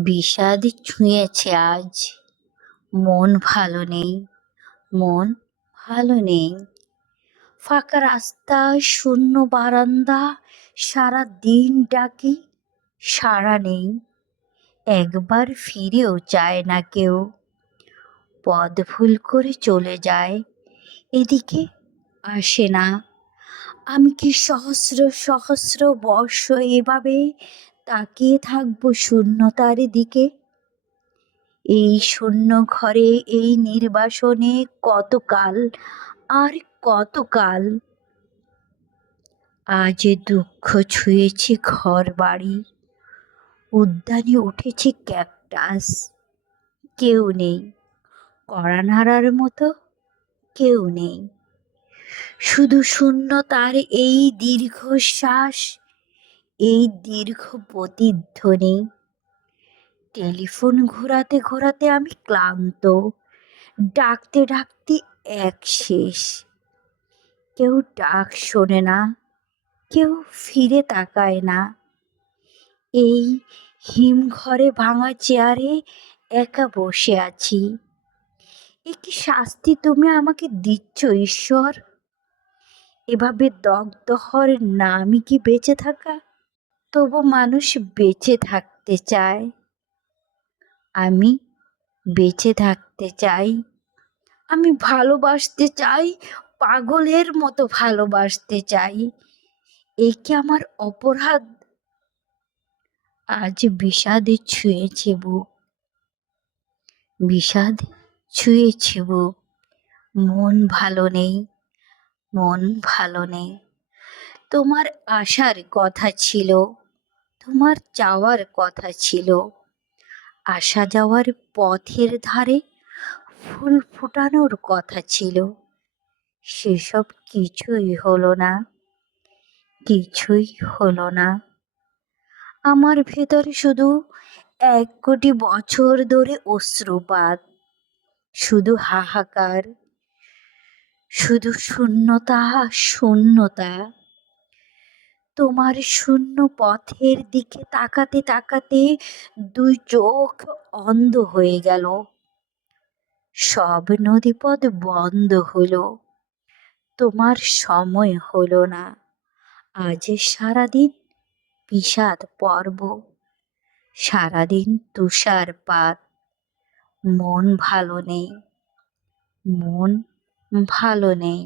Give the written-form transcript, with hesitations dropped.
বিষাদ ছুঁয়েছে আজ, মন ভালো নেই, মন ভালো নেই। ফাঁকা রাস্তা, শূন্য বারান্দা, সারা দিন ডাকি, সাড়া নেই। একবার ফিরেও চায় না কেউ, পথ ভুল করে চলে যায়, এদিকে আসে না। আমি কি সহস্র সহস্র বর্ষ এভাবে তাকিয়ে থাকবো শূন্যতার দিকে? এই শূন্য ঘরে, এই নির্বাসনে কতকাল আর কতকাল। আজ দুঃখ ছুঁয়েছে ঘর বাড়ি, উদ্যানে উঠেছে ক্যাকটাস। কেউ নেই কড়া নাড়ার মতো, কেউ নেই। শুধু শূন্যতার এই দীর্ঘশ্বাস, এই দীর্ঘ প্রতিধ্বনি। টেলিফোন ঘোরাতে ঘোরাতে আমি ক্লান্ত, ডাকতে ডাকতে এক শেষ। কেউ ডাক শোনে না, কেউ ফিরে তাকায় না। এই হিমঘরে ভাঙা চেয়ারে একা বসে আছি। এ কি শাস্তি তুমি আমাকে দিচ্ছ ঈশ্বর? এভাবে দগ্ধ হওয়ার নামই কি বেঁচে থাকা? তবু মানুষ বেঁচে থাকতে চায়। আমি বেঁচে থাকতে চাই। আমি ভালোবাসতে চাই, পাগলের মতো ভালোবাসতে চাই। এই কি আমার অপরাধ? আজ বিষাদে ছুঁয়েছে বুক, বিষাদ ছুঁয়েছে বুক। মন ভালো নেই, মন ভালো নেই। তোমার আসার কথা ছিল, তোমার যাওয়ার কথা ছিল। আসা যাওয়ার পথের ধারে ফুল ফোটানোর কথা ছিল। সেসব কিছুই হলো না, কিছুই হলো না। আমার ভেতরে শুধু 1 কোটি বছর ধরে অশ্রুপাত, শুধু হাহাকার, শুধু শূন্যতা, শূন্যতা। তোমার শূন্য পথের দিকে তাকাতে তাকাতে 2 চোখ অন্ধ হয়ে গেল। সব নদীপথ বন্ধ হলো, তোমার সময় হলো না। আজ সারাদিন বিষাদ পর্ব, সারাদিন তুষারপাত। মন ভালো নেই, মন ভালো নেই।